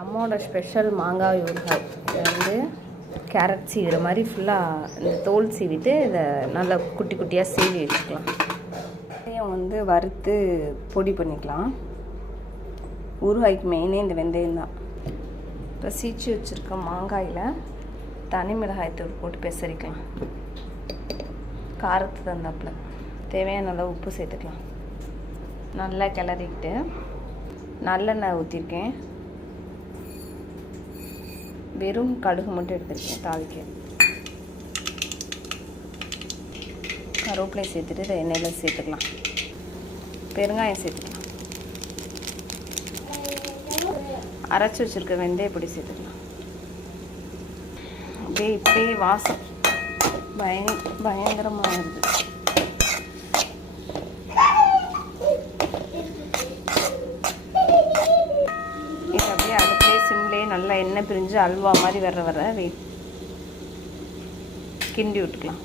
அம்மாவோட ஸ்பெஷல் மாங்காய் ஊறுகாய். இதை வந்து கேரட் சீவிற மாதிரி ஃபுல்லாக இந்த தோல் சீவிட்டு இதை நல்லா குட்டி குட்டியாக சீவி வச்சுக்கலாம். வெந்தயம் வந்து வறுத்து பொடி பண்ணிக்கலாம். ஊறுகாய்க்கு மெயினே இந்த வெந்தயம் தான். இப்போ சீச்சு வச்சுருக்க மாங்காயில் தனி மிளகாய் தூள் போட்டு பெசரிக்கலாம். காரத்துக்கு தந்தாப்பில் தேவையான அளவு உப்பு சேர்த்துக்கலாம். நல்லா கிளறிக்கிட்டு நல்லெண்ணெய் ஊற்றிருக்கேன். வெறும் கடுகு மட்டும் எடுத்துருக்கேன் தாளிக்க. கருவேப்பிலை சேர்த்துட்டு இதை எண்ணெயில் சேர்த்துக்கலாம். பெருங்காயம் சேர்த்துக்கலாம். அரைச்சி வச்சுருக்க வெந்தய பொடி சேர்த்துக்கலாம். அப்படியே இப்படியே வாசம் பயங்கரமாக இருக்குது. இது அப்படியே அடுப்புலேயே சிம்லேயே நல்லா எண்ணெய் பிரிஞ்சு அல்வா மாதிரி வர கிண்டி விட்டுக்கலாம்.